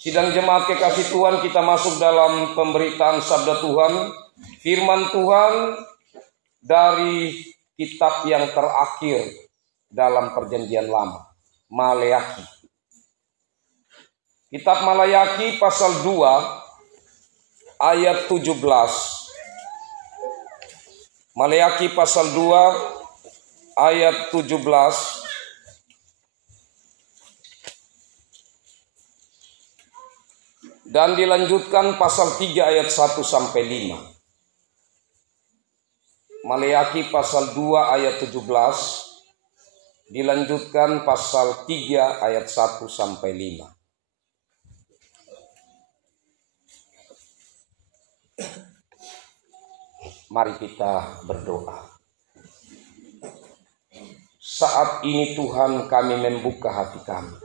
Sidang jemaat kekasih Tuhan, kita masuk dalam pemberitaan sabda Tuhan, firman Tuhan dari kitab yang terakhir dalam perjanjian lama, Maleakhi. Kitab Maleakhi pasal 2 ayat 17. Maleakhi pasal 2 ayat 17. Dan dilanjutkan pasal 3 ayat 1 sampai 5. Maleakhi pasal 2 ayat 17. Dilanjutkan pasal 3 ayat 1 sampai 5. Mari kita berdoa. Saat ini Tuhan, kami membuka hati kami.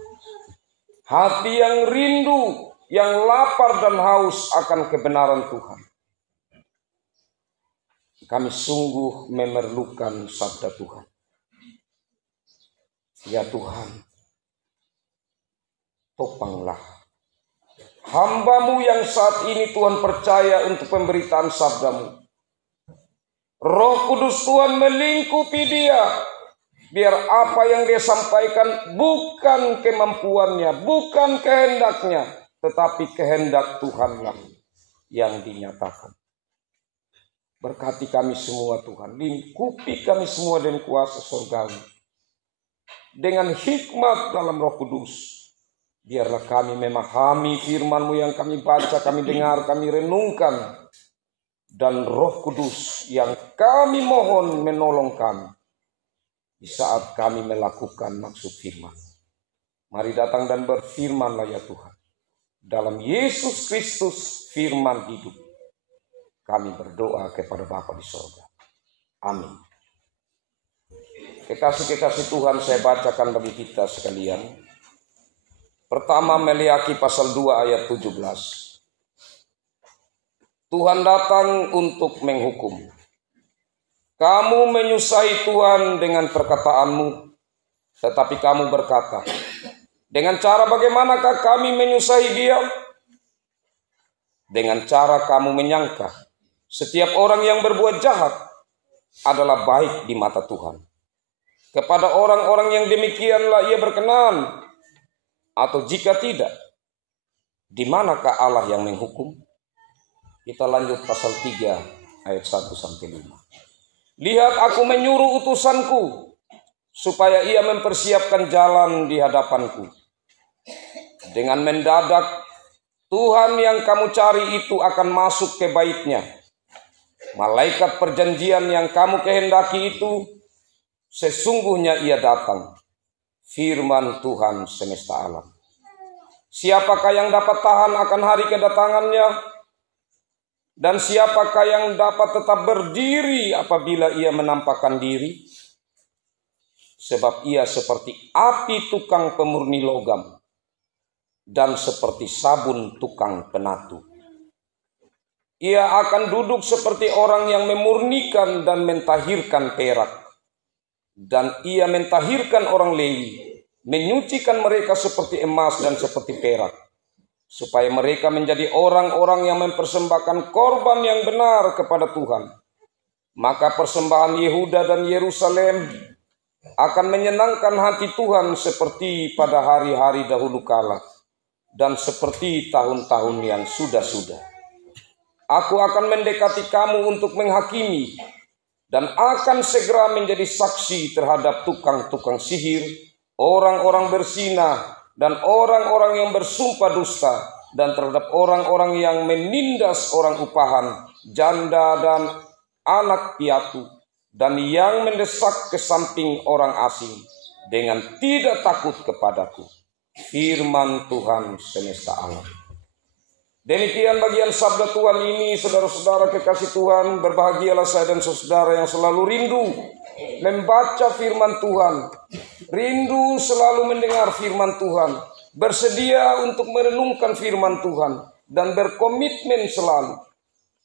Hati yang rindu, yang lapar dan haus akan kebenaran Tuhan. Kami sungguh memerlukan sabda Tuhan. Ya Tuhan, topanglah hamba-Mu yang saat ini Tuhan percaya untuk pemberitaan sabda-Mu. Roh Kudus Tuhan melingkupi dia. Biar apa yang dia sampaikan bukan kemampuannya, bukan kehendaknya, tetapi kehendak Tuhanlah yang dinyatakan. Berkati kami semua Tuhan, lingkupi kami semua dengan kuasa surgawi. Dengan hikmat dalam Roh Kudus, biarlah kami memahami firman-Mu yang kami baca, kami dengar, kami renungkan. Dan Roh Kudus yang kami mohon menolong kami di saat kami melakukan maksud firman. Mari datang dan berfirmanlah ya Tuhan. Dalam Yesus Kristus firman hidup, kami berdoa kepada Bapa di sorga. Amin. Kekasih-kekasih Tuhan, saya bacakan bagi kita sekalian. Pertama, Maleakhi pasal 2 ayat 17. Tuhan datang untuk menghukum. Kamu menyusahi Tuhan dengan perkataanmu, tetapi kamu berkata, dengan cara bagaimanakah kami menyusahi Dia? Dengan cara kamu menyangka setiap orang yang berbuat jahat adalah baik di mata Tuhan. Kepada orang-orang yang demikianlah Ia berkenan. Atau jika tidak, di manakah Allah yang menghukum? Kita lanjut pasal 3 ayat 1 sampai 5. Lihat, aku menyuruh utusanku supaya ia mempersiapkan jalan di hadapanku. Dengan mendadak Tuhan yang kamu cari itu akan masuk ke baitnya. Malaikat perjanjian yang kamu kehendaki itu sesungguhnya ia datang. Firman Tuhan semesta alam. Siapakah yang dapat tahan akan hari kedatangannya? Dan siapakah yang dapat tetap berdiri apabila ia menampakkan diri? Sebab ia seperti api tukang pemurni logam dan seperti sabun tukang penatu. Ia akan duduk seperti orang yang memurnikan dan mentahirkan perak. Dan ia mentahirkan orang Lewi, menyucikan mereka seperti emas dan seperti perak, supaya mereka menjadi orang-orang yang mempersembahkan korban yang benar kepada Tuhan. Maka persembahan Yehuda dan Yerusalem akan menyenangkan hati Tuhan seperti pada hari-hari dahulu kala dan seperti tahun-tahun yang sudah-sudah. Aku akan mendekati kamu untuk menghakimi dan akan segera menjadi saksi terhadap tukang-tukang sihir, orang-orang berzinah, dan orang-orang yang bersumpah dusta, dan terhadap orang-orang yang menindas orang upahan, janda dan anak piatu, dan yang mendesak ke samping orang asing dengan tidak takut kepadaku. Firman Tuhan semesta alam. Demikian bagian sabda Tuhan ini, saudara-saudara kekasih Tuhan. Berbahagialah saya dan saudara yang selalu rindu membaca firman Tuhan, rindu selalu mendengar firman Tuhan, bersedia untuk merenungkan firman Tuhan, dan berkomitmen selalu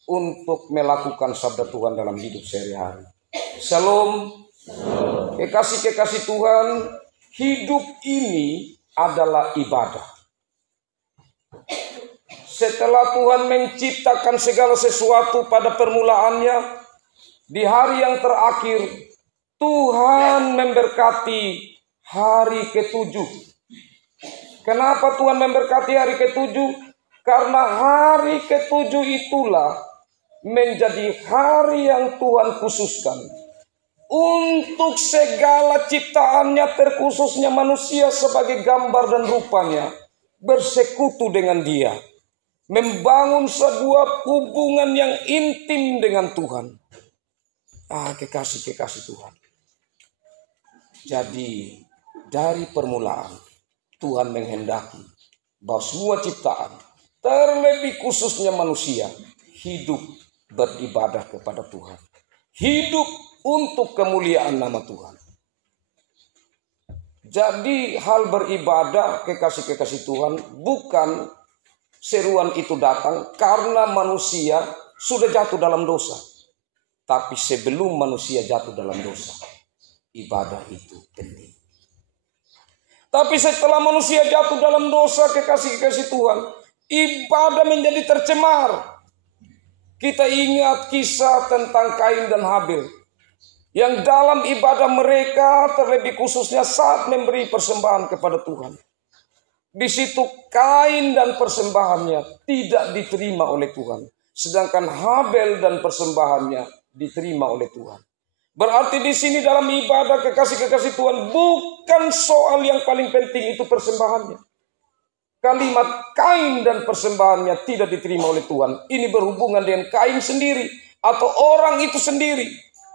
untuk melakukan sabda Tuhan dalam hidup sehari-hari. Shalom. Kekasih-kekasih Tuhan, hidup ini adalah ibadah. setelah Tuhan menciptakan segala sesuatu pada permulaannya, di hari yang terakhir Tuhan memberkati hari ketujuh. Kenapa Tuhan memberkati hari ketujuh? Karena hari ketujuh itulah menjadi hari yang Tuhan khususkan untuk segala ciptaannya, terkhususnya manusia sebagai gambar dan rupanya, bersekutu dengan Dia, membangun sebuah hubungan yang intim dengan Tuhan. Kekasih-kekasih Tuhan. Jadi dari permulaan Tuhan menghendaki bahwa semua ciptaan, terlebih khususnya manusia, hidup beribadah kepada Tuhan. Hidup untuk kemuliaan nama Tuhan. Jadi hal beribadah, kekasih-kekasih Tuhan, bukan seruan itu datang karena manusia sudah jatuh dalam dosa. Tapi sebelum manusia jatuh dalam dosa, ibadah itu penting. Tapi setelah manusia jatuh dalam dosa, kekasih-kekasih Tuhan, ibadah menjadi tercemar. Kita ingat kisah tentang Kain dan Habil, yang dalam ibadah mereka, terlebih khususnya saat memberi persembahan kepada Tuhan, di situ Kain dan persembahannya tidak diterima oleh Tuhan, sedangkan Habel dan persembahannya diterima oleh Tuhan. Berarti di sini dalam ibadah, kekasih-kekasih Tuhan, bukan soal yang paling penting itu persembahannya. Kalimat Kain dan persembahannya tidak diterima oleh Tuhan, ini berhubungan dengan Kain sendiri atau orang itu sendiri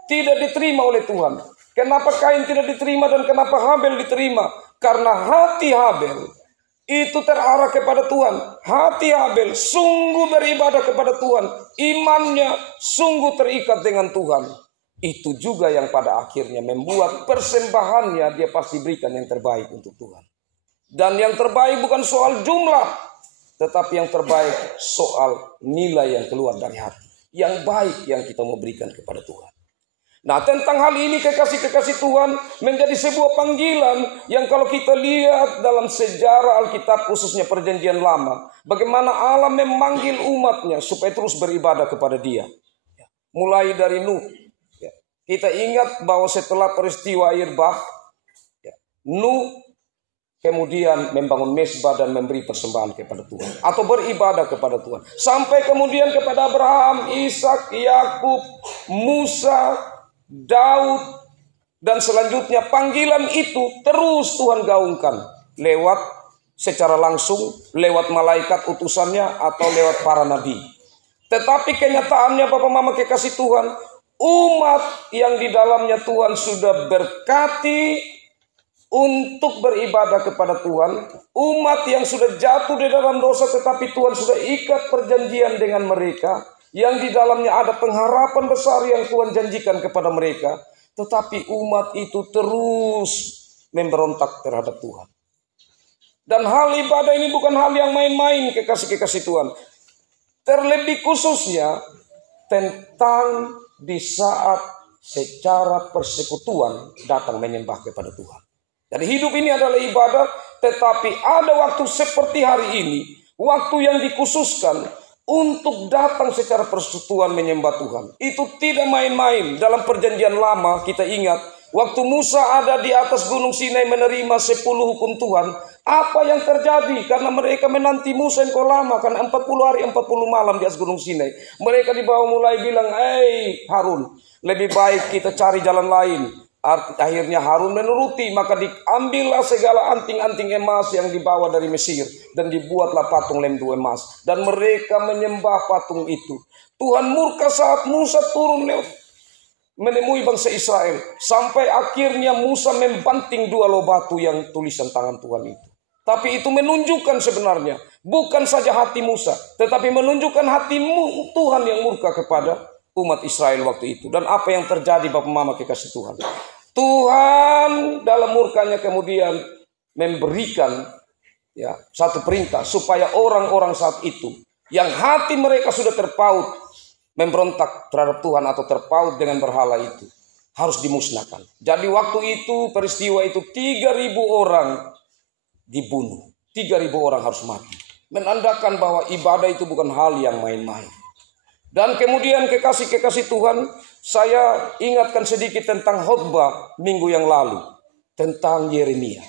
tidak diterima oleh Tuhan. Kenapa Kain tidak diterima dan kenapa Habel diterima? Karena hati Habel itu terarah kepada Tuhan. Hati Habel sungguh beribadah kepada Tuhan. Imannya sungguh terikat dengan Tuhan. Itu juga yang pada akhirnya membuat persembahannya dia pasti berikan yang terbaik untuk Tuhan. Dan yang terbaik bukan soal jumlah, tetapi yang terbaik soal nilai yang keluar dari hati. Yang baik yang kita mau berikan kepada Tuhan. Nah, tentang hal ini, kekasih-kekasih Tuhan, menjadi sebuah panggilan yang kalau kita lihat dalam sejarah Alkitab, khususnya Perjanjian Lama, bagaimana Allah memanggil umatnya supaya terus beribadah kepada Dia. Mulai dari Nuh. Kita ingat bahwa setelah peristiwa air bah, Nuh kemudian membangun mezbah dan memberi persembahan kepada Tuhan, atau beribadah kepada Tuhan. Sampai kemudian kepada Abraham, Ishak, Yakub, Musa, Daud, dan selanjutnya panggilan itu terus Tuhan gaungkan lewat secara langsung, lewat malaikat utusannya atau lewat para nabi. Tetapi kenyataannya, Bapak Mama kekasih Tuhan, umat yang di dalamnya Tuhan sudah berkati untuk beribadah kepada Tuhan, umat yang sudah jatuh di dalam dosa tetapi Tuhan sudah ikat perjanjian dengan mereka, yang di dalamnya ada pengharapan besar yang Tuhan janjikan kepada mereka. Tetapi umat itu terus memberontak terhadap Tuhan. Dan hal ibadah ini bukan hal yang main-main, kekasih-kekasih Tuhan. Terlebih khususnya tentang di saat secara persekutuan datang menyembah kepada Tuhan. Jadi hidup ini adalah ibadah, tetapi ada waktu seperti hari ini, waktu yang dikhususkan untuk datang secara persekutuan menyembah Tuhan. Itu tidak main-main. Dalam Perjanjian Lama kita ingat, waktu Musa ada di atas Gunung Sinai menerima 10 hukum Tuhan, apa yang terjadi? Karena mereka menanti Musa yang lama, kan 40 hari 40 malam di atas Gunung Sinai. Mereka di bawah mulai bilang, Harun, lebih baik kita cari jalan lain. Akhirnya Harun menuruti, maka diambillah segala anting-anting emas yang dibawa dari Mesir dan dibuatlah patung lembu emas, dan mereka menyembah patung itu. Tuhan murka saat Musa turun menemui bangsa Israel, sampai akhirnya Musa membanting 2 loh batu yang tulisan tangan Tuhan itu. Tapi itu menunjukkan sebenarnya bukan saja hati Musa, tetapi menunjukkan hati Tuhan yang murka kepada umat Israel waktu itu. Dan apa yang terjadi, Bapak Mama kekasih Tuhan? Tuhan dalam murkanya kemudian memberikan satu perintah supaya orang-orang saat itu yang hati mereka sudah terpaut memberontak terhadap Tuhan atau terpaut dengan berhala itu harus dimusnahkan. Jadi waktu itu peristiwa itu 3.000 orang dibunuh, 3.000 orang harus mati. Menandakan bahwa ibadah itu bukan hal yang main-main. Dan kemudian kekasih-kekasih Tuhan, saya ingatkan sedikit tentang khotbah minggu yang lalu. Tentang Yeremia.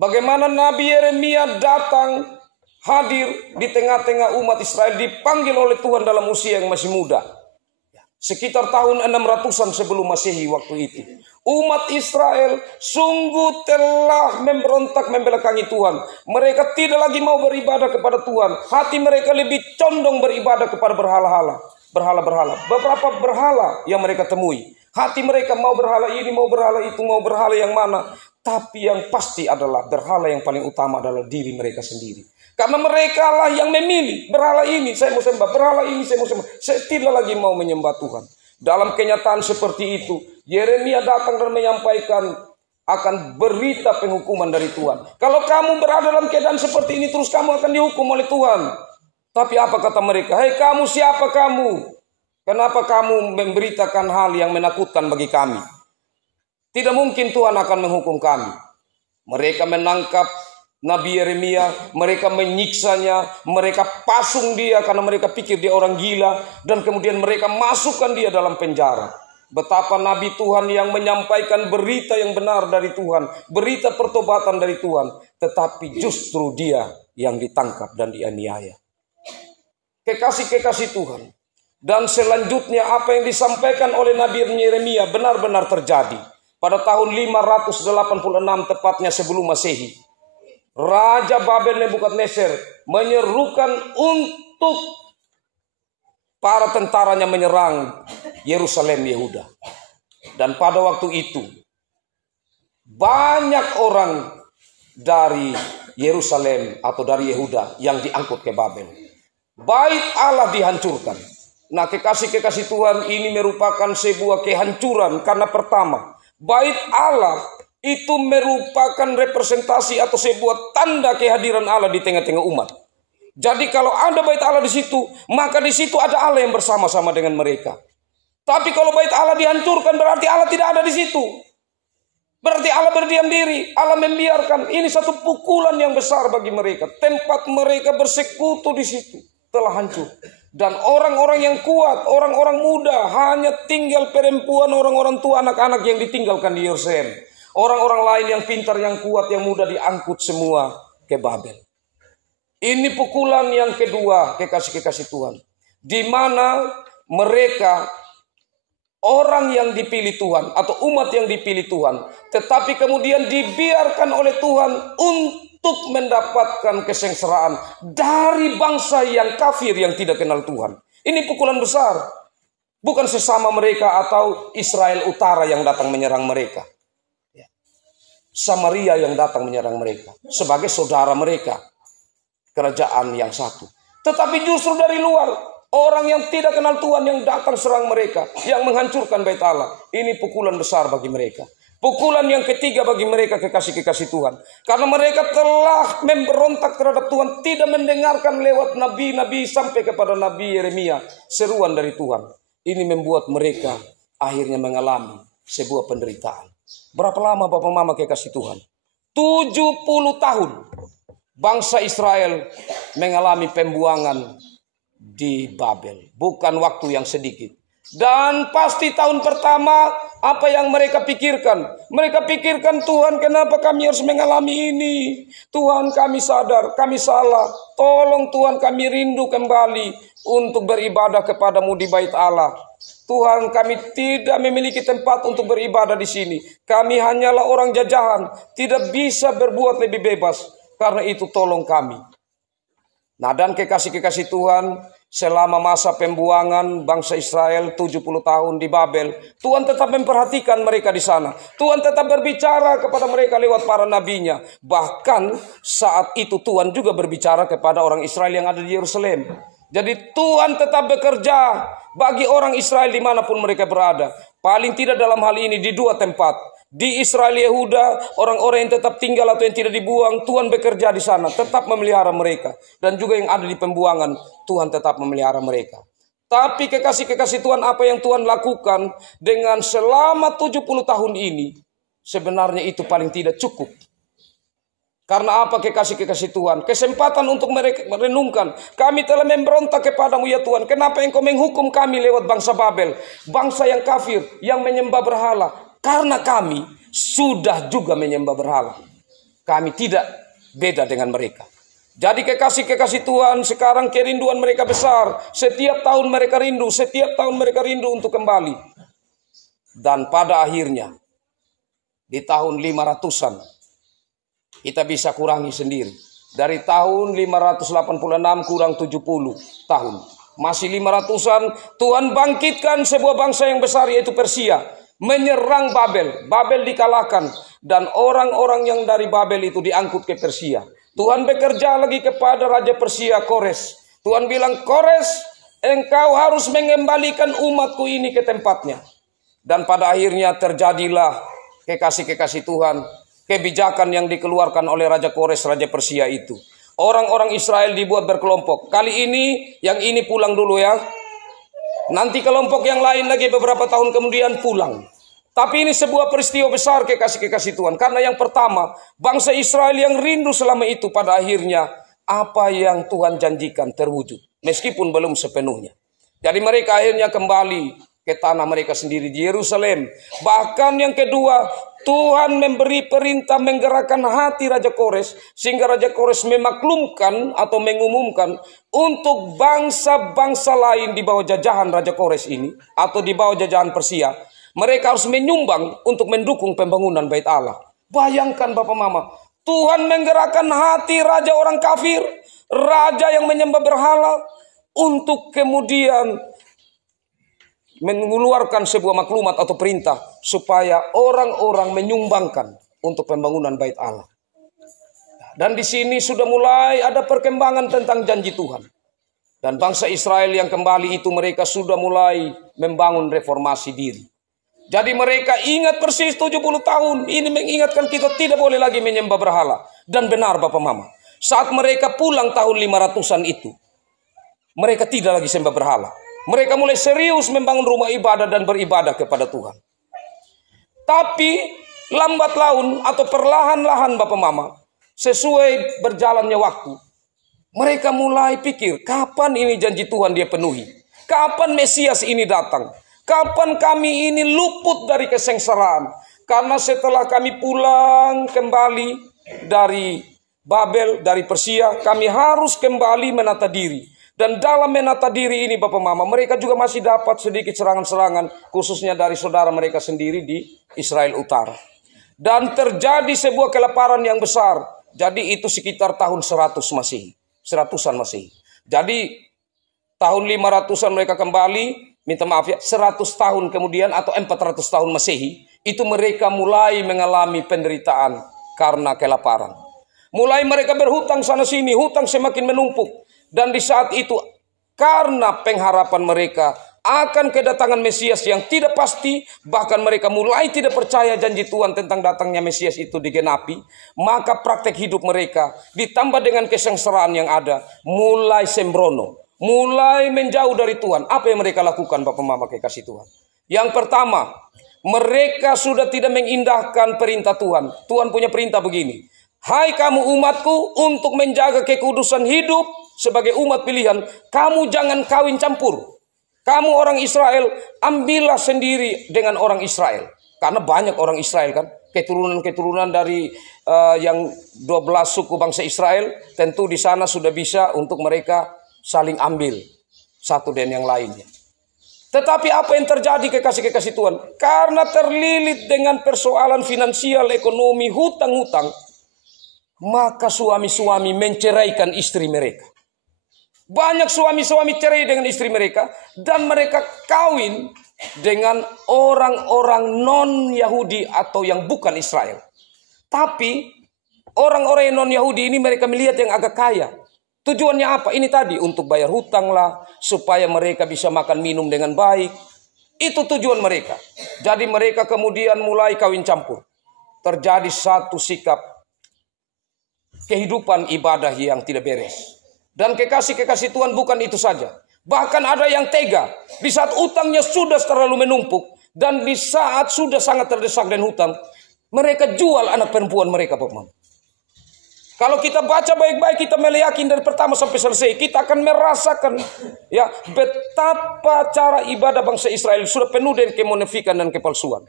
Bagaimana Nabi Yeremia datang hadir di tengah-tengah umat Israel, dipanggil oleh Tuhan dalam usia yang masih muda. Sekitar tahun 600-an sebelum Masehi waktu itu. Umat Israel sungguh telah memberontak membelakangi Tuhan. Mereka tidak lagi mau beribadah kepada Tuhan. Hati mereka lebih condong beribadah kepada berhala-hala. Berhala-berhala. Beberapa berhala yang mereka temui. Hati mereka mau berhala ini, mau berhala itu, mau berhala yang mana. Tapi yang pasti adalah berhala yang paling utama adalah diri mereka sendiri. Karena mereka lah yang memilih. Berhala ini saya mau sembah, berhala ini saya mau sembah. Saya tidak lagi mau menyembah Tuhan. Dalam kenyataan seperti itu, Yeremia datang dan menyampaikan akan berita penghukuman dari Tuhan. Kalau kamu berada dalam keadaan seperti ini, terus kamu akan dihukum oleh Tuhan. Tapi apa kata mereka? Hei kamu, siapa kamu? Kenapa kamu memberitakan hal yang menakutkan bagi kami? Tidak mungkin Tuhan akan menghukum kami. Mereka menangkap Nabi Yeremia, mereka menyiksanya, mereka pasung dia karena mereka pikir dia orang gila, dan kemudian mereka masukkan dia dalam penjara. Betapa Nabi Tuhan yang menyampaikan berita yang benar dari Tuhan, berita pertobatan dari Tuhan, tetapi justru dia yang ditangkap dan dianiaya. Kekasih-kekasih Tuhan. Dan selanjutnya apa yang disampaikan oleh Nabi Yeremia benar-benar terjadi. Pada tahun 586 tepatnya sebelum Masehi, Raja Babel Nebukadnezar menyerukan untuk para tentaranya menyerang Yerusalem Yehuda. Dan pada waktu itu banyak orang dari Yerusalem atau dari Yehuda yang diangkut ke Babel. Bait Allah dihancurkan. Nah, kekasih-kekasih Tuhan, ini merupakan sebuah kehancuran karena pertama, bait Allah itu merupakan representasi atau sebuah tanda kehadiran Allah di tengah-tengah umat. Jadi kalau ada bait Allah di situ, maka di situ ada Allah yang bersama-sama dengan mereka. Tapi kalau bait Allah dihancurkan, berarti Allah tidak ada di situ. Berarti Allah berdiam diri, Allah membiarkan. Ini satu pukulan yang besar bagi mereka. Tempat mereka bersekutu di situ telah hancur. Dan orang-orang yang kuat, orang-orang muda, hanya tinggal perempuan, orang-orang tua, anak-anak yang ditinggalkan di Yerusalem. Orang-orang lain yang pintar, yang kuat, yang muda diangkut semua ke Babel. Ini pukulan yang kedua, kekasih-kekasih Tuhan. Di mana mereka, orang yang dipilih Tuhan, atau umat yang dipilih Tuhan, tetapi kemudian dibiarkan oleh Tuhan untuk mendapatkan kesengsaraan dari bangsa yang kafir yang tidak kenal Tuhan. Ini pukulan besar. Bukan sesama mereka atau Israel Utara yang datang menyerang mereka. Samaria yang datang menyerang mereka sebagai saudara mereka, kerajaan yang satu. Tetapi justru dari luar, orang yang tidak kenal Tuhan yang datang serang mereka, yang menghancurkan bait Allah. Ini pukulan besar bagi mereka. Pukulan yang ketiga bagi mereka, kekasih-kekasih Tuhan, karena mereka telah memberontak terhadap Tuhan, tidak mendengarkan lewat nabi-nabi sampai kepada Nabi Yeremia seruan dari Tuhan. Ini membuat mereka akhirnya mengalami sebuah penderitaan. Berapa lama Bapak Mama kekasih Tuhan? 70 tahun bangsa Israel mengalami pembuangan di Babel. Bukan waktu yang sedikit. Dan pasti tahun pertama apa yang mereka pikirkan? Mereka pikirkan, Tuhan, kenapa kami harus mengalami ini? Tuhan, kami sadar, kami salah. Tolong Tuhan, kami rindu kembali untuk beribadah kepadamu di bait Allah. Tuhan, kami tidak memiliki tempat untuk beribadah di sini. Kami hanyalah orang jajahan, tidak bisa berbuat lebih bebas. Karena itu tolong kami. Nah, dan kekasih-kekasih Tuhan, selama masa pembuangan bangsa Israel 70 tahun di Babel, Tuhan tetap memperhatikan mereka di sana. Tuhan tetap berbicara kepada mereka lewat para nabinya. Bahkan saat itu Tuhan juga berbicara kepada orang Israel yang ada di Yerusalem. Jadi Tuhan tetap bekerja bagi orang Israel dimanapun mereka berada. Paling tidak dalam hal ini di dua tempat. Di Israel Yehuda, orang-orang yang tetap tinggal atau yang tidak dibuang, Tuhan bekerja di sana, tetap memelihara mereka. Dan juga yang ada di pembuangan, Tuhan tetap memelihara mereka. Tapi kekasih-kekasih Tuhan, apa yang Tuhan lakukan dengan selama 70 tahun ini, sebenarnya itu paling tidak cukup. Karena apa kekasih-kekasih Tuhan? Kesempatan untuk mereka merenungkan. Kami telah memberontak kepadamu ya Tuhan. Kenapa engkau menghukum kami lewat bangsa Babel? Bangsa yang kafir, yang menyembah berhala. Karena kami sudah juga menyembah berhala. Kami tidak beda dengan mereka. Jadi kekasih-kekasih Tuhan, sekarang kerinduan mereka besar. Setiap tahun mereka rindu untuk kembali. Dan pada akhirnya, di tahun 500-an, kita bisa kurangi sendiri. Dari tahun 586 kurang 70 tahun. Masih 500-an, Tuhan bangkitkan sebuah bangsa yang besar, yaitu Persia. Menyerang Babel. Babel dikalahkan. Dan orang-orang yang dari Babel itu diangkut ke Persia. Tuhan bekerja lagi kepada Raja Persia, Kores. Tuhan bilang, Kores, engkau harus mengembalikan umatku ini ke tempatnya. Dan pada akhirnya terjadilah kekasih-kekasih Tuhan, kebijakan yang dikeluarkan oleh Raja Kores, Raja Persia itu. Orang-orang Israel dibuat berkelompok. Kali ini, yang ini pulang dulu ya. Nanti kelompok yang lain lagi beberapa tahun kemudian pulang. Tapi ini sebuah peristiwa besar kekasih-kekasih Tuhan. Karena yang pertama, bangsa Israel yang rindu selama itu pada akhirnya, apa yang Tuhan janjikan terwujud. Meskipun belum sepenuhnya. Jadi mereka akhirnya kembali ke tanah mereka sendiri di Yerusalem. Bahkan yang kedua, Tuhan memberi perintah menggerakkan hati Raja Kores, sehingga Raja Kores memaklumkan atau mengumumkan untuk bangsa-bangsa lain di bawah jajahan Raja Kores ini, atau di bawah jajahan Persia, mereka harus menyumbang untuk mendukung pembangunan Bait Allah. Bayangkan Bapak Mama, Tuhan menggerakkan hati raja orang kafir, raja yang menyembah berhala, untuk kemudian mengeluarkan sebuah maklumat atau perintah supaya orang-orang menyumbangkan untuk pembangunan Bait Allah. Dan di sini sudah mulai ada perkembangan tentang janji Tuhan. Dan bangsa Israel yang kembali itu mereka sudah mulai membangun reformasi diri. Jadi mereka ingat persis 70 tahun. Ini mengingatkan kita tidak boleh lagi menyembah berhala. Dan benar Bapak Mama, saat mereka pulang tahun 500-an itu, mereka tidak lagi sembah berhala. Mereka mulai serius membangun rumah ibadah dan beribadah kepada Tuhan. Tapi lambat laun atau perlahan-lahan Bapak Mama, sesuai berjalannya waktu, mereka mulai pikir, kapan ini janji Tuhan dia penuhi? Kapan Mesias ini datang? Kapan kami ini luput dari kesengsaraan? Karena setelah kami pulang kembali dari Babel, dari Persia, kami harus kembali menata diri. Dan dalam menata diri ini Bapak Mama, mereka juga masih dapat sedikit serangan-serangan, khususnya dari saudara mereka sendiri di Israel Utara. Dan terjadi sebuah kelaparan yang besar. Jadi itu sekitar tahun 100 Masehi, 100-an Masehi. Jadi tahun 500-an mereka kembali, minta maaf ya, 100 tahun kemudian atau 400 tahun Masehi, itu mereka mulai mengalami penderitaan karena kelaparan. Mulai mereka berhutang sana sini, hutang semakin menumpuk. Dan di saat itu, karena pengharapan mereka akan kedatangan Mesias yang tidak pasti, bahkan mereka mulai tidak percaya janji Tuhan tentang datangnya Mesias itu digenapi, maka praktek hidup mereka ditambah dengan kesengsaraan yang ada, mulai sembrono, mulai menjauh dari Tuhan. Apa yang mereka lakukan Bapak Mama kekasih Tuhan? Yang pertama, mereka sudah tidak mengindahkan perintah Tuhan. Tuhan punya perintah begini, hai kamu umatku, untuk menjaga kekudusan hidup sebagai umat pilihan, kamu jangan kawin campur. Kamu orang Israel, ambillah sendiri dengan orang Israel. Karena banyak orang Israel kan, keturunan-keturunan dari yang 12 suku bangsa Israel, tentu di sana sudah bisa untuk mereka saling ambil satu dan yang lainnya. Tetapi apa yang terjadi kekasih-kekasih Tuhan? Karena terlilit dengan persoalan finansial, ekonomi, hutang-hutang, maka suami-suami menceraikan istri mereka. Banyak suami-suami cerai dengan istri mereka, dan mereka kawin dengan orang-orang non-Yahudi atau yang bukan Israel. Tapi orang-orang yang non-Yahudi ini mereka melihat yang agak kaya. Tujuannya apa? Ini tadi, untuk bayar hutang lah, supaya mereka bisa makan minum dengan baik. Itu tujuan mereka. Jadi mereka kemudian mulai kawin campur. Terjadi satu sikap kehidupan ibadah yang tidak beres. Dan kekasih-kekasih Tuhan bukan itu saja. Bahkan ada yang tega. Di saat utangnya sudah terlalu menumpuk, dan di saat sudah sangat terdesak dan hutang, mereka jual anak perempuan mereka, Bapak. Kalau kita baca baik-baik, kita melihat dari pertama sampai selesai, kita akan merasakan ya betapa cara ibadah bangsa Israel sudah penuh dengan kemunafikan dan kepalsuan.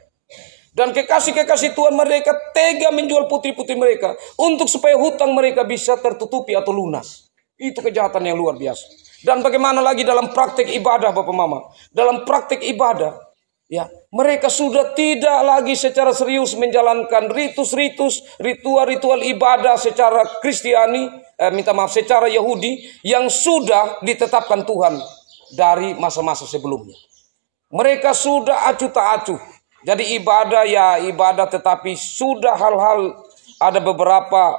Dan kekasih-kekasih Tuhan mereka tega menjual putri-putri mereka untuk supaya hutang mereka bisa tertutupi atau lunas. Itu kejahatan yang luar biasa. Dan bagaimana lagi dalam praktek ibadah Bapak Mama? Dalam praktek ibadah, ya, mereka sudah tidak lagi secara serius menjalankan ritus-ritus, ritual-ritual ibadah secara Kristiani, secara Yahudi yang sudah ditetapkan Tuhan dari masa-masa sebelumnya. Mereka sudah acuh tak acuh. Jadi ibadah ya ibadah, tetapi sudah hal-hal, ada beberapa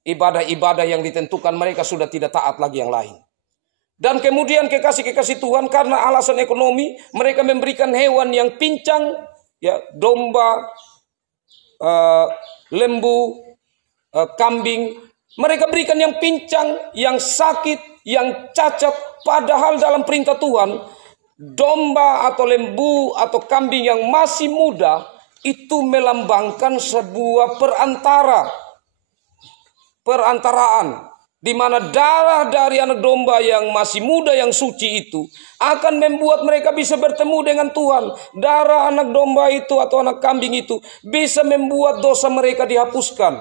ibadah-ibadah yang ditentukan, mereka sudah tidak taat lagi yang lain. Dan kemudian kekasih-kekasih Tuhan karena alasan ekonomi, mereka memberikan hewan yang pincang, ya, domba, lembu, kambing. Mereka berikan yang pincang, yang sakit, yang cacat. Padahal dalam perintah Tuhan, domba atau lembu atau kambing yang masih muda itu melambangkan sebuah perantaraan, di mana darah dari anak domba yang masih muda yang suci itu akan membuat mereka bisa bertemu dengan Tuhan. Darah anak domba itu atau anak kambing itu bisa membuat dosa mereka dihapuskan.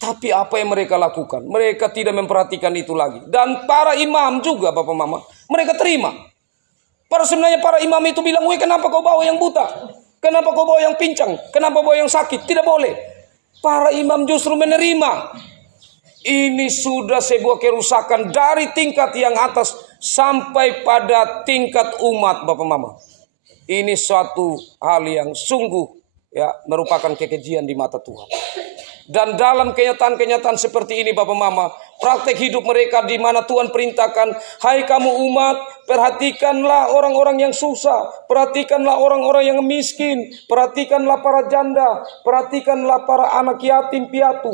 Tapi apa yang mereka lakukan? Mereka tidak memperhatikan itu lagi. Dan para imam juga Bapak Mama, mereka terima. Sebenarnya para imam itu bilang, "Weh, kenapa kau bawa yang buta? Kenapa kau bawa yang pincang? Kenapa bawa yang sakit?" Tidak boleh. Para imam justru menerima. Ini sudah sebuah kerusakan dari tingkat yang atas sampai pada tingkat umat Bapak Mama. Ini suatu hal yang sungguh ya merupakan kekejian di mata Tuhan. Dan dalam kenyataan-kenyataan seperti ini Bapak Mama, praktek hidup mereka di mana Tuhan perintahkan, "Hai kamu umat, perhatikanlah orang-orang yang susah, perhatikanlah orang-orang yang miskin, perhatikanlah para janda, perhatikanlah para anak yatim piatu."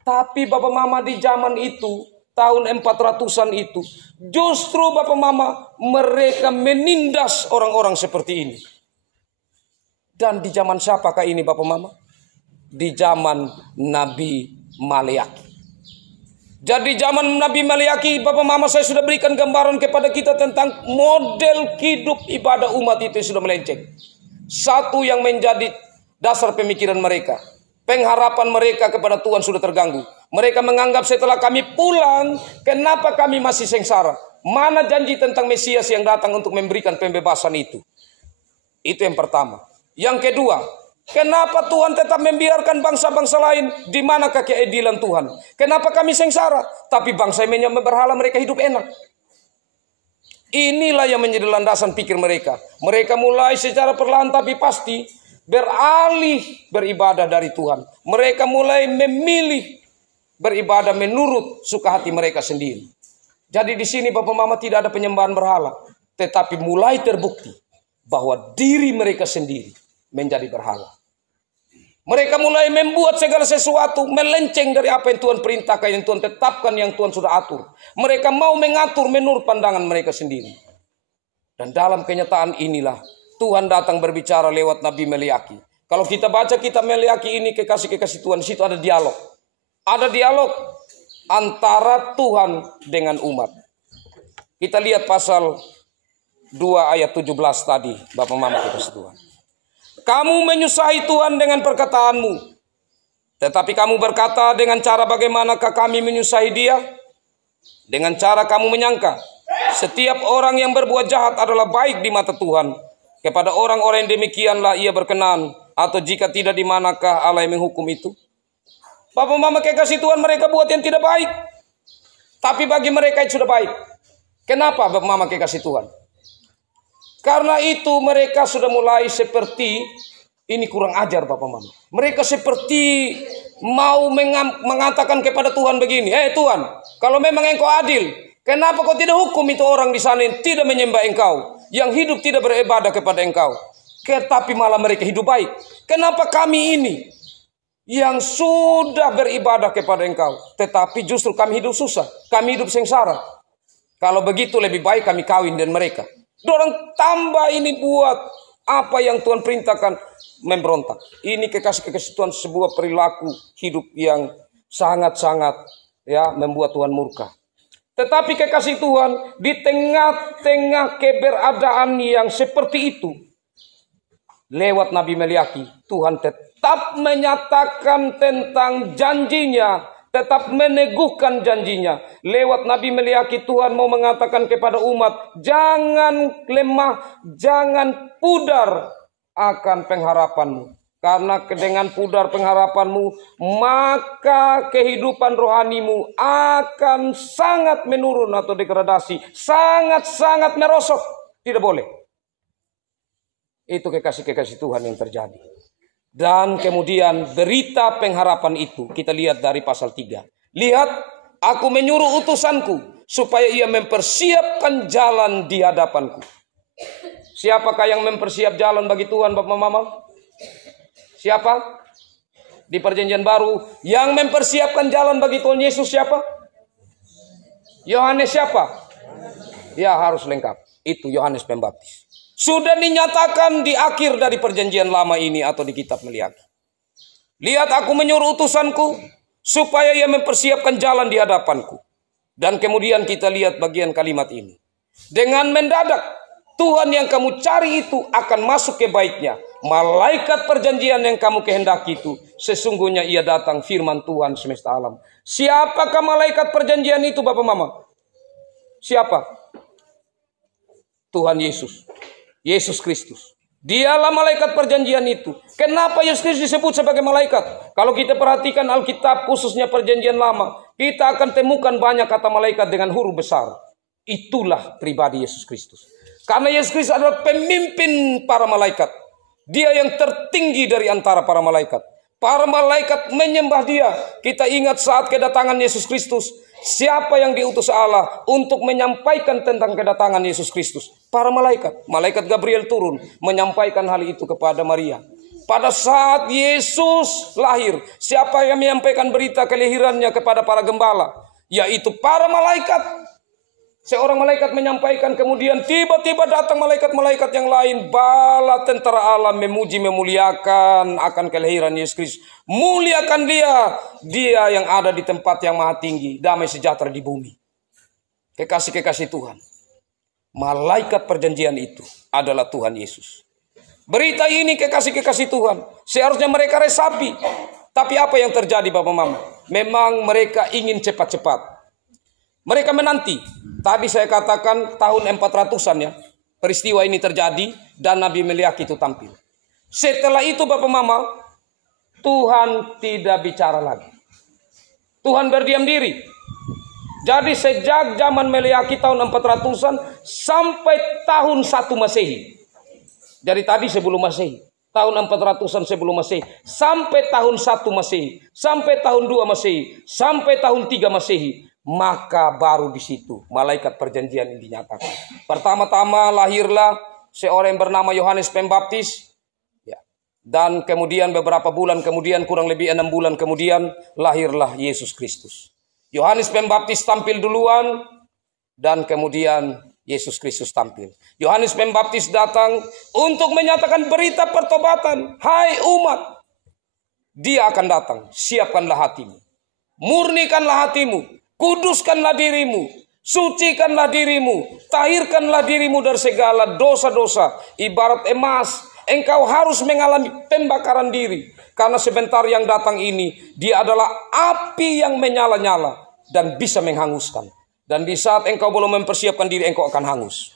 Tapi Bapak Mama di zaman itu, tahun 400-an itu, justru Bapak Mama mereka menindas orang-orang seperti ini. Dan di zaman siapakah ini Bapak Mama? Di zaman Nabi Maleakhi. Jadi zaman Nabi Maleakhi, Bapak Mama, saya sudah berikan gambaran kepada kita tentang model hidup ibadah umat itu sudah melenceng. Satu yang menjadi dasar pemikiran mereka, pengharapan mereka kepada Tuhan sudah terganggu. Mereka menganggap setelah kami pulang, kenapa kami masih sengsara? Mana janji tentang Mesias yang datang untuk memberikan pembebasan itu? Itu yang pertama. Yang kedua, kenapa Tuhan tetap membiarkan bangsa-bangsa lain? Di manakah keadilan Tuhan? Kenapa kami sengsara? Tapi bangsa yang menyembah berhala mereka hidup enak. Inilah yang menjadi landasan pikir mereka. Mereka mulai secara perlahan tapi pasti beralih beribadah dari Tuhan. Mereka mulai memilih beribadah menurut suka hati mereka sendiri. Jadi di sini Bapak Mama tidak ada penyembahan berhala, tetapi mulai terbukti bahwa diri mereka sendiri menjadi berhala. Mereka mulai membuat segala sesuatu melenceng dari apa yang Tuhan perintahkan, yang Tuhan tetapkan, yang Tuhan sudah atur. Mereka mau mengatur menurut pandangan mereka sendiri. Dan dalam kenyataan inilah Tuhan datang berbicara lewat Nabi Maleakhi. Kalau kita baca kitab Maleakhi ini, kekasih-kekasih Tuhan, di situ ada dialog. Ada dialog antara Tuhan dengan umat. Kita lihat pasal 2 ayat 17 tadi, Bapak Mama kekasih Tuhan. "Kamu menyusahi Tuhan dengan perkataanmu, tetapi kamu berkata, dengan cara bagaimanakah kami menyusahi Dia? Dengan cara kamu menyangka setiap orang yang berbuat jahat adalah baik di mata Tuhan. Kepada orang-orang yang demikianlah Ia berkenan, atau jika tidak, di manakah Allah yang menghukum itu?" Bapak Mama kekasih Tuhan, mereka buat yang tidak baik, tapi bagi mereka itu sudah baik. Kenapa Bapak Mama kekasih Tuhan? Karena itu mereka sudah mulai seperti ini, kurang ajar Bapak Mama. Mereka seperti mau mengatakan kepada Tuhan begini, Tuhan, kalau memang Engkau adil, kenapa Kau tidak hukum itu orang di sana yang tidak menyembah Engkau, yang hidup tidak beribadah kepada Engkau, tetapi malah mereka hidup baik? Kenapa kami ini yang sudah beribadah kepada Engkau, tetapi justru kami hidup susah, kami hidup sengsara? Kalau begitu lebih baik kami kawin dengan mereka. Dorang tambah ini buat Apa yang Tuhan perintahkan, memberontak. Ini kekasih-kekasih Tuhan, sebuah perilaku hidup yang sangat-sangat membuat Tuhan murka. Tetapi kekasih Tuhan, di tengah-tengah keberadaan yang seperti itu, lewat Nabi Meliaki, Tuhan tetap menyatakan tentang janjinya, tetap meneguhkan janjinya. Lewat Nabi Meliaki, Tuhan mau mengatakan kepada umat, jangan lemah, jangan pudar akan pengharapanmu. Karena dengan pudar pengharapanmu, maka kehidupan rohanimu akan sangat menurun atau degradasi. Sangat-sangat merosot. Tidak boleh. Itu kekasih-kekasih Tuhan yang terjadi. Dan kemudian berita pengharapan itu kita lihat dari pasal 3. Lihat, aku menyuruh utusanku supaya ia mempersiapkan jalan di hadapanku. Siapakah yang mempersiap jalan bagi Tuhan, Bapak Mama? Siapa? Di perjanjian baru yang mempersiapkan jalan bagi Tuhan Yesus siapa? Yohanes siapa? Ya, harus lengkap. Itu Yohanes Pembaptis. Sudah dinyatakan di akhir dari perjanjian lama ini atau di kitab Meliaki. Lihat, aku menyuruh utusanku supaya ia mempersiapkan jalan di hadapanku. Dan kemudian kita lihat bagian kalimat ini. Dengan mendadak, Tuhan yang kamu cari itu akan masuk ke baitnya. Malaikat perjanjian yang kamu kehendaki itu, sesungguhnya ia datang, firman Tuhan semesta alam. Siapakah malaikat perjanjian itu, Bapak Mama? Siapa? Tuhan Yesus. Yesus Kristus. Dialah malaikat perjanjian itu. Kenapa Yesus Kristus disebut sebagai malaikat? Kalau kita perhatikan Alkitab khususnya perjanjian lama, kita akan temukan banyak kata malaikat dengan huruf besar. Itulah pribadi Yesus Kristus. Karena Yesus Kristus adalah pemimpin para malaikat. Dia yang tertinggi dari antara para malaikat. Para malaikat menyembah dia. Kita ingat saat kedatangan Yesus Kristus. Siapa yang diutus Allah untuk menyampaikan tentang kedatangan Yesus Kristus? Para malaikat. Malaikat Gabriel turun menyampaikan hal itu kepada Maria. Pada saat Yesus lahir, siapa yang menyampaikan berita kelahirannya kepada para gembala? Yaitu para malaikat. Seorang malaikat menyampaikan, kemudian tiba-tiba datang malaikat-malaikat yang lain. Bala tentara Allah memuji memuliakan akan kelahiran Yesus Kristus. Muliakan dia. Dia yang ada di tempat yang maha tinggi. Damai sejahtera di bumi. Kekasih-kekasih Tuhan. Malaikat perjanjian itu adalah Tuhan Yesus. Berita ini kekasih-kekasih Tuhan. Seharusnya mereka resapi. Tapi apa yang terjadi Bapak Mama? Memang mereka ingin cepat-cepat. Mereka menanti. Tadi saya katakan tahun 400-an ya. Peristiwa ini terjadi dan Nabi Meliaki itu tampil. Setelah itu Bapak Mama, Tuhan tidak bicara lagi. Tuhan berdiam diri. Jadi sejak zaman Meliaki tahun 400-an sampai tahun 1 Masehi. Jadi tadi sebelum Masehi. Tahun 400-an sebelum Masehi. Sampai tahun 1 Masehi. Sampai tahun 2 Masehi. Sampai tahun 3 Masehi. Maka baru di situ malaikat perjanjian ini dinyatakan. Pertama-tama lahirlah seorang yang bernama Yohanes Pembaptis. Ya. Dan kemudian beberapa bulan kemudian, kurang lebih 6 bulan kemudian, lahirlah Yesus Kristus. Yohanes Pembaptis tampil duluan dan kemudian Yesus Kristus tampil. Yohanes Pembaptis datang untuk menyatakan berita pertobatan. Hai umat, dia akan datang. Siapkanlah hatimu. Murnikanlah hatimu. Kuduskanlah dirimu, sucikanlah dirimu, tahirkanlah dirimu dari segala dosa-dosa. Ibarat emas, engkau harus mengalami pembakaran diri. Karena sebentar yang datang ini, dia adalah api yang menyala-nyala dan bisa menghanguskan. Dan di saat engkau belum mempersiapkan diri, engkau akan hangus.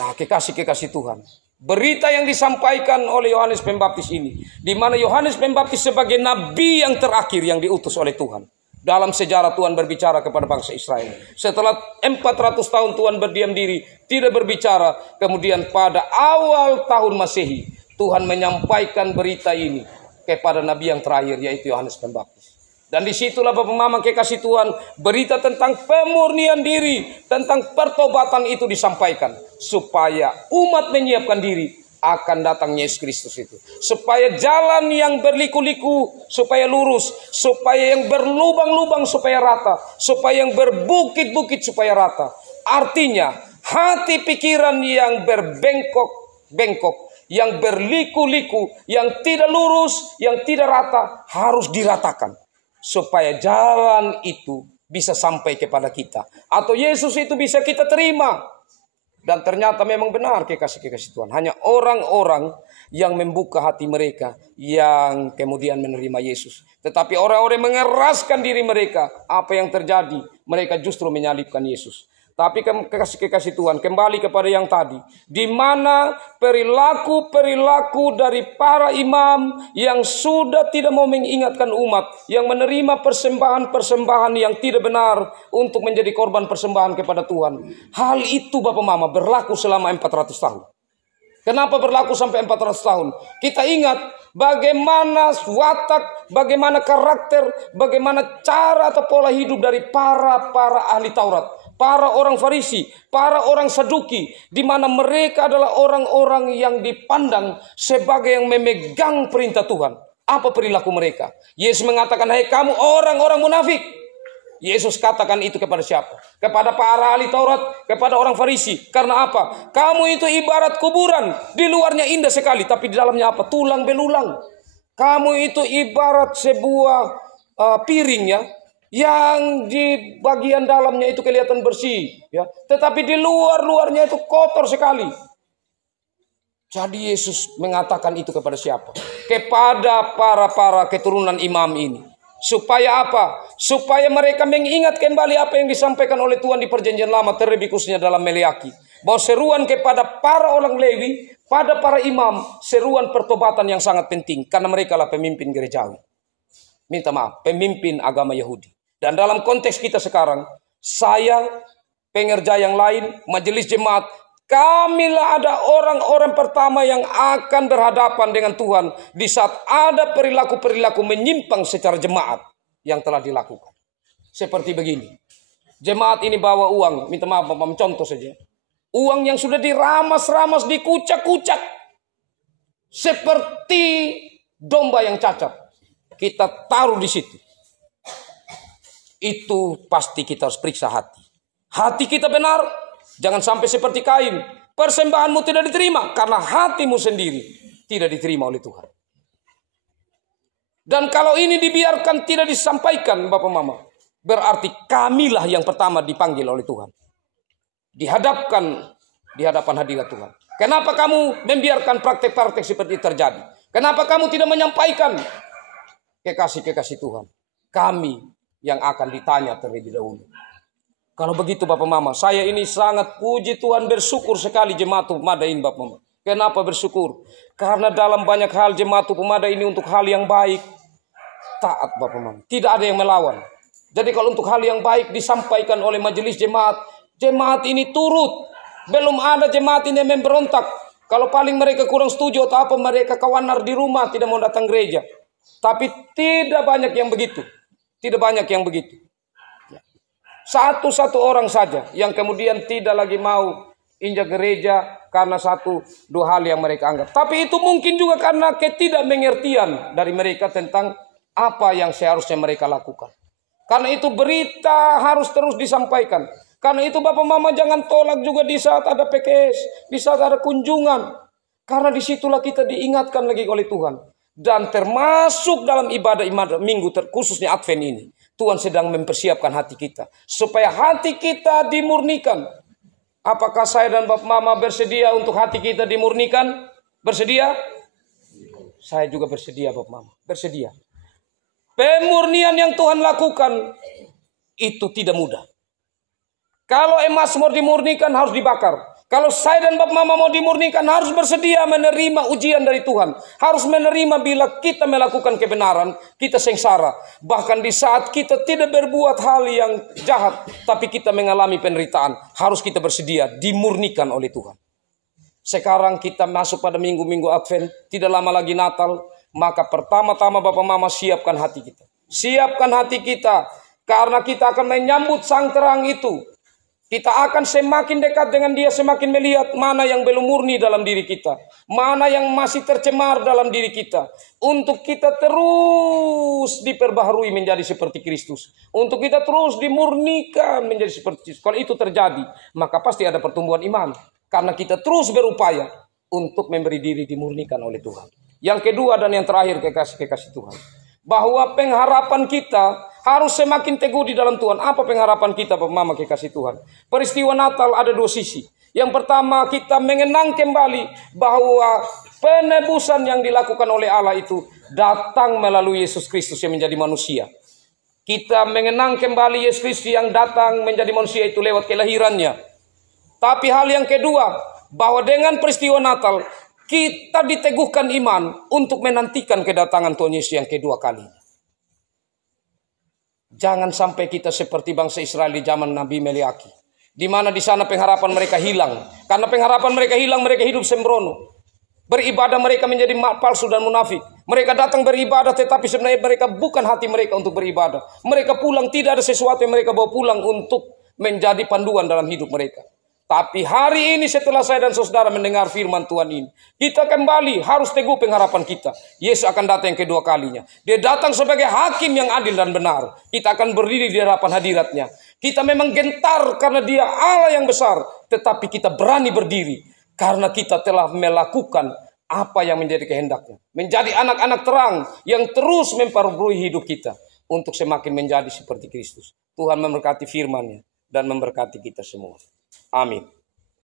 Nah, kekasih-kekasih Tuhan. Berita yang disampaikan oleh Yohanes Pembaptis ini, di mana Yohanes Pembaptis sebagai nabi yang terakhir yang diutus oleh Tuhan. Dalam sejarah Tuhan berbicara kepada bangsa Israel. Setelah 400 tahun Tuhan berdiam diri, tidak berbicara. Kemudian pada awal tahun Masehi, Tuhan menyampaikan berita ini kepada nabi yang terakhir, yaitu Yohanes Pembaptis. Dan disitulah Bapak Mama kekasih Tuhan, berita tentang pemurnian diri, tentang pertobatan itu disampaikan. Supaya umat menyiapkan diri akan datang Yesus Kristus itu. Supaya jalan yang berliku-liku supaya lurus, supaya yang berlubang-lubang supaya rata, supaya yang berbukit-bukit supaya rata. Artinya hati pikiran yang berbengkok-bengkok yang berliku-liku, yang tidak lurus, yang tidak rata, harus diratakan. Supaya jalan itu bisa sampai kepada kita. Atau Yesus itu bisa kita terima. Dan ternyata memang benar kekasih-kekasih Tuhan. Hanya orang-orang yang membuka hati mereka yang kemudian menerima Yesus. Tetapi orang-orang mengeraskan diri mereka. Apa yang terjadi? Mereka justru menyalibkan Yesus. Tapi kekasih-kekasih Tuhan, kembali kepada yang tadi. Di mana perilaku-perilaku dari para imam yang sudah tidak mau mengingatkan umat. Yang menerima persembahan-persembahan yang tidak benar untuk menjadi korban persembahan kepada Tuhan. Hal itu Bapak Mama berlaku selama 400 tahun. Kenapa berlaku sampai 400 tahun? Kita ingat bagaimana watak, bagaimana karakter, bagaimana cara atau pola hidup dari para ahli Taurat, para orang Farisi, para orang Saduki, di mana mereka adalah orang-orang yang dipandang sebagai yang memegang perintah Tuhan. Apa perilaku mereka? Yesus mengatakan, "Hai kamu orang-orang munafik." Yesus katakan itu kepada siapa? Kepada para ahli Taurat, kepada orang Farisi. Karena apa? Kamu itu ibarat kuburan. Di luarnya indah sekali, tapi di dalamnya apa? Tulang belulang. Kamu itu ibarat sebuah piring ya, yang di bagian dalamnya itu kelihatan bersih, ya. Tetapi di luarnya itu kotor sekali. Jadi Yesus mengatakan itu kepada siapa? Kepada para keturunan imam ini. Supaya apa? Supaya mereka mengingat kembali apa yang disampaikan oleh Tuhan di perjanjian lama, terlebih khususnya dalam Meleaki. Bahwa seruan kepada para orang Lewi, pada para imam, seruan pertobatan yang sangat penting. Karena mereka lah pemimpin gerejawi. Minta maaf, pemimpin agama Yahudi. Dan dalam konteks kita sekarang, saya, pengerja yang lain, majelis jemaat, kamilah ada orang-orang pertama yang akan berhadapan dengan Tuhan di saat ada perilaku-perilaku menyimpang secara jemaat yang telah dilakukan. Seperti begini. Jemaat ini bawa uang, minta maaf Bapak, contoh saja. Uang yang sudah diramas-ramas, dikucak-kucak. Seperti domba yang cacat. Kita taruh di situ. Itu pasti kita harus periksa hati. Hati kita benar, jangan sampai seperti Kain. Persembahanmu tidak diterima karena hatimu sendiri tidak diterima oleh Tuhan. Dan kalau ini dibiarkan tidak disampaikan Bapak Mama, berarti kamilah yang pertama dipanggil oleh Tuhan. Di hadapan hadirat Tuhan. Kenapa kamu membiarkan praktek-praktek seperti itu terjadi? Kenapa kamu tidak menyampaikan? Kekasih-kekasih Tuhan, kami yang akan ditanya terlebih dahulu. Kalau begitu Bapak Mama, saya ini sangat puji Tuhan, bersyukur sekali jemaat Pemada ini Bapak Mama. Kenapa bersyukur? Karena dalam banyak hal jemaat Pemada ini untuk hal yang baik taat Bapak Mama. Tidak ada yang melawan. Jadi kalau untuk hal yang baik disampaikan oleh majelis jemaat, jemaat ini turut. Belum ada jemaat ini yang memberontak. Kalau paling mereka kurang setuju atau apa, mereka kawanar di rumah, tidak mau datang gereja. Tapi tidak banyak yang begitu. Tidak banyak yang begitu. Satu-satu orang saja yang kemudian tidak lagi mau injak gereja karena satu dua hal yang mereka anggap. Tapi itu mungkin juga karena ketidakmengertian dari mereka tentang apa yang seharusnya mereka lakukan. Karena itu berita harus terus disampaikan. Karena itu Bapak Mama jangan tolak juga di saat ada PKS, di saat ada kunjungan. Karena disitulah kita diingatkan lagi oleh Tuhan. Dan termasuk dalam ibadah minggu khususnya Advent ini. Tuhan sedang mempersiapkan hati kita. Supaya hati kita dimurnikan. Apakah saya dan Bapak Mama bersedia untuk hati kita dimurnikan? Bersedia? Saya juga bersedia Bapak Mama. Bersedia. Pemurnian yang Tuhan lakukan itu tidak mudah. Kalau emas mau dimurnikan harus dibakar. Kalau saya dan Bapak Mama mau dimurnikan harus bersedia menerima ujian dari Tuhan. Harus menerima bila kita melakukan kebenaran, kita sengsara. Bahkan di saat kita tidak berbuat hal yang jahat, tapi kita mengalami penderitaan, harus kita bersedia dimurnikan oleh Tuhan. Sekarang kita masuk pada minggu-minggu Advent, tidak lama lagi Natal, maka pertama-tama Bapak Mama siapkan hati kita. Siapkan hati kita, karena kita akan menyambut sang terang itu. Kita akan semakin dekat dengan dia, semakin melihat mana yang belum murni dalam diri kita. Mana yang masih tercemar dalam diri kita. Untuk kita terus diperbaharui menjadi seperti Kristus. Untuk kita terus dimurnikan menjadi seperti Kristus. Kalau itu terjadi, maka pasti ada pertumbuhan iman. Karena kita terus berupaya untuk memberi diri dimurnikan oleh Tuhan. Yang kedua dan yang terakhir, kekasih-kekasih Tuhan, bahwa pengharapan kita harus semakin teguh di dalam Tuhan. Apa pengharapan kita, Bapak Mama, kekasih Tuhan? Peristiwa Natal ada dua sisi. Yang pertama, kita mengenang kembali bahwa penebusan yang dilakukan oleh Allah itu datang melalui Yesus Kristus yang menjadi manusia. Kita mengenang kembali Yesus Kristus yang datang menjadi manusia itu lewat kelahirannya. Tapi hal yang kedua, bahwa dengan peristiwa Natal, kita diteguhkan iman untuk menantikan kedatangan Tuhan Yesus yang kedua kali. Jangan sampai kita seperti bangsa Israel di zaman Nabi Meliaki, di mana di sana pengharapan mereka hilang. Karena pengharapan mereka hilang, mereka hidup sembrono. Beribadah mereka menjadi palsu dan munafik. Mereka datang beribadah tetapi sebenarnya mereka bukan hati mereka untuk beribadah. Mereka pulang tidak ada sesuatu yang mereka bawa pulang untuk menjadi panduan dalam hidup mereka. Tapi hari ini setelah saya dan saudara mendengar firman Tuhan ini, kita kembali harus teguh pengharapan kita. Yesus akan datang yang kedua kalinya. Dia datang sebagai hakim yang adil dan benar. Kita akan berdiri di hadapan hadiratnya. Kita memang gentar karena dia Allah yang besar. Tetapi kita berani berdiri karena kita telah melakukan apa yang menjadi kehendaknya. Menjadi anak-anak terang yang terus memperbarui hidup kita untuk semakin menjadi seperti Kristus. Tuhan memberkati firman-Nya dan memberkati kita semua. Amin.